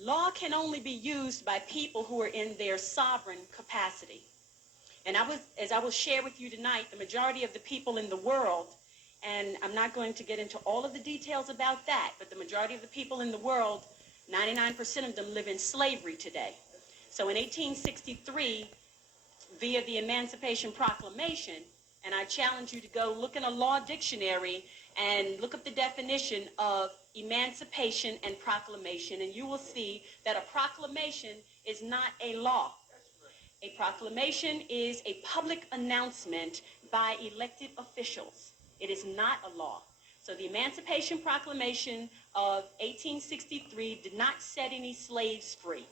Law can only be used by people who are in their sovereign capacity. And as I will share with you tonight, the majority of the people in the world, and I'm not going to get into all of the details about that, but the majority of the people in the world, 99% of them live in slavery today. So in 1863, via the Emancipation Proclamation, and I challenge you to go look in a law dictionary and look up the definition of emancipation and proclamation, and you will see that a proclamation is not a law. A proclamation is a public announcement by elected officials. It is not a law. So the Emancipation Proclamation of 1863 did not set any slaves free.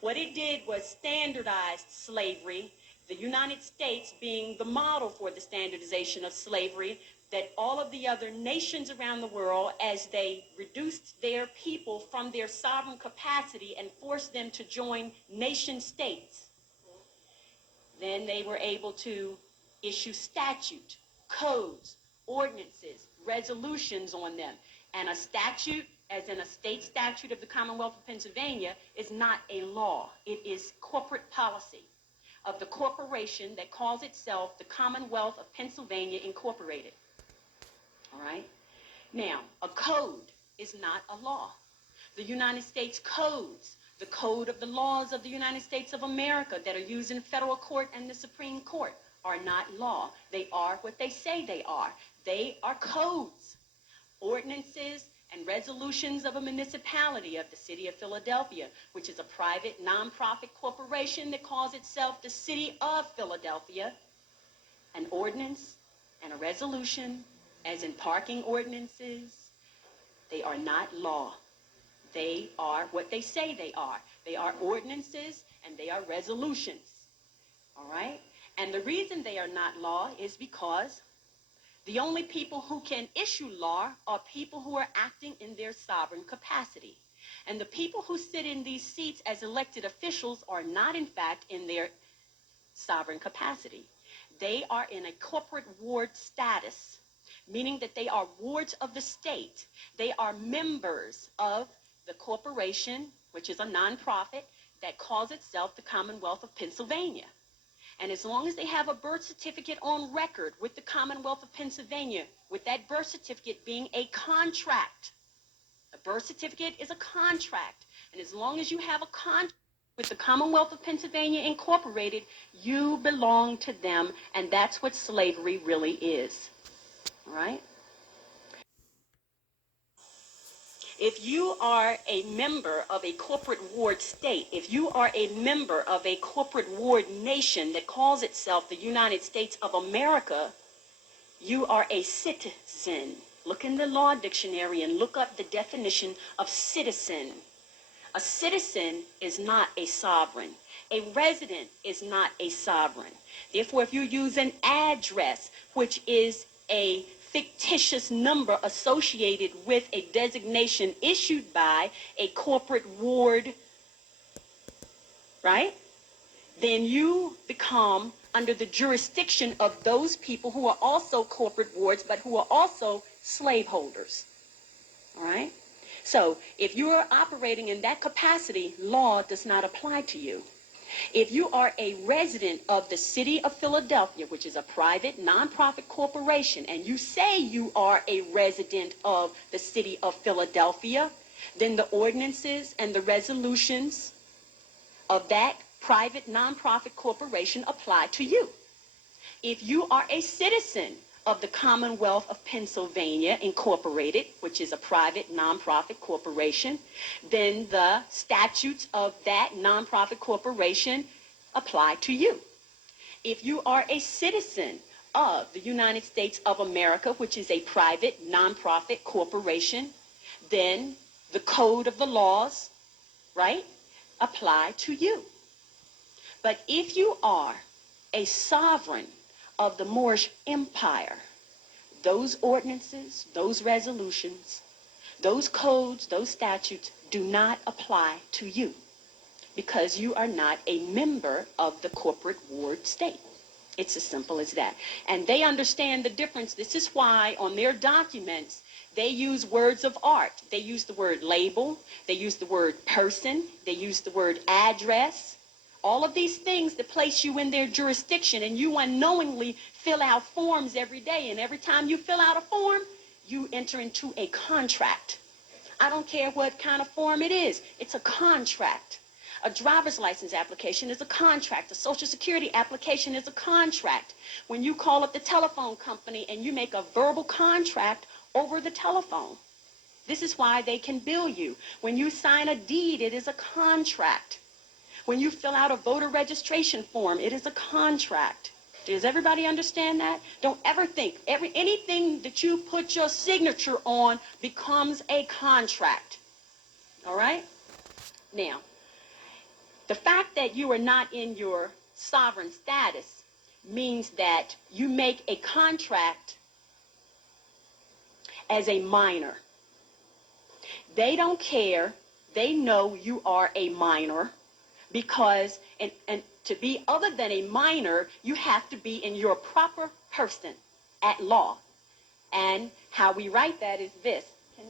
What it did was standardize slavery, the United States being the model for the standardization of slavery, that all of the other nations around the world, as they reduced their people from their sovereign capacity and forced them to join nation states, then they were able to issue statute, codes, ordinances, resolutions on them. And a statute, as in a state statute of the Commonwealth of Pennsylvania, is not a law. It is corporate policy of the corporation that calls itself the Commonwealth of Pennsylvania Incorporated. All right? Now, a code is not a law. The United States codes, the code of the laws of the United States of America that are used in federal court and the Supreme Court, are not law. They are what they say they are. They are codes, ordinances, and resolutions of a municipality of the city of Philadelphia, which is a private nonprofit corporation that calls itself the City of Philadelphia. An ordinance and a resolution, as in parking ordinances, they are not law. They are what they say they are. They are ordinances and they are resolutions. All right? And the reason they are not law is because the only people who can issue law are people who are acting in their sovereign capacity. And the people who sit in these seats as elected officials are not, in fact, in their sovereign capacity. They are in a corporate ward status, meaning that they are wards of the state. They are members of the corporation, which is a nonprofit, that calls itself the Commonwealth of Pennsylvania. And as long as they have a birth certificate on record with the Commonwealth of Pennsylvania, with that birth certificate being a contract, a birth certificate is a contract. And as long as you have a contract with the Commonwealth of Pennsylvania Incorporated, you belong to them, and that's what slavery really is. All right? If you are a member of a corporate ward state, if you are a member of a corporate ward nation that calls itself the United States of America, you are a citizen. Look in the law dictionary and look up the definition of citizen. A citizen is not a sovereign. A resident is not a sovereign. Therefore, if you use an address, which is a fictitious number associated with a designation issued by a corporate ward, right? Then you become under the jurisdiction of those people who are also corporate wards, but who are also slaveholders. All right? So if you are operating in that capacity, law does not apply to you. If you are a resident of the city of Philadelphia, which is a private nonprofit corporation, and you say you are a resident of the city of Philadelphia, then the ordinances and the resolutions of that private nonprofit corporation apply to you. If you are a citizen of the Commonwealth of Pennsylvania Incorporated, which is a private nonprofit corporation, then the statutes of that nonprofit corporation apply to you. If you are a citizen of the United States of America, which is a private nonprofit corporation, then the code of the laws, right, apply to you. But if you are a sovereign of the Moorish Empire, those ordinances, those resolutions, those codes, those statutes do not apply to you because you are not a member of the corporate ward state. It's as simple as that. And they understand the difference. This is why on their documents They use words of art. They use the word label. They use the word person. They use the word address. All of these things that place you in their jurisdiction, and you unknowingly fill out forms every day. And every time you fill out a form, you enter into a contract. I don't care what kind of form it is. It's a contract. A driver's license application is a contract. A Social Security application is a contract. When you call up the telephone company and you make a verbal contract over the telephone, this is why they can bill you. When you sign a deed, it is a contract. When you fill out a voter registration form, it is a contract. Does everybody understand that? Don't ever think anything that you put your signature on becomes a contract. All right? Now, the fact that you are not in your sovereign status means that you make a contract as a minor. They don't care. They know you are a minor because, and to be other than a minor, you have to be in your proper person at law. And how we write that is this.